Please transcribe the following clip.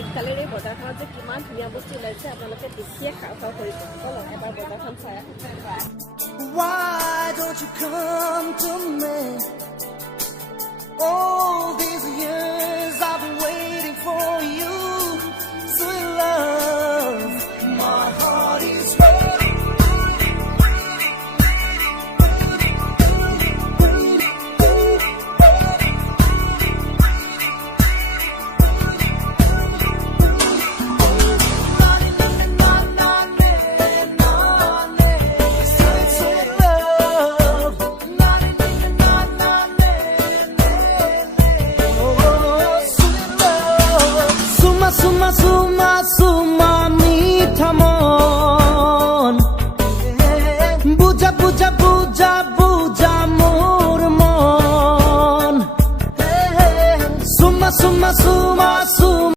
শীতকালৰ এই বজাৰখনত যে কিমান ধুনীয়া বস্তু ওলাইছে আপোনালোকে দেখিয়ে খাওঁ খাওঁ কৰিব বলক এবাৰ বজাৰখন চাই আহোঁ Why don't you come to me? All these years I've been waiting for you.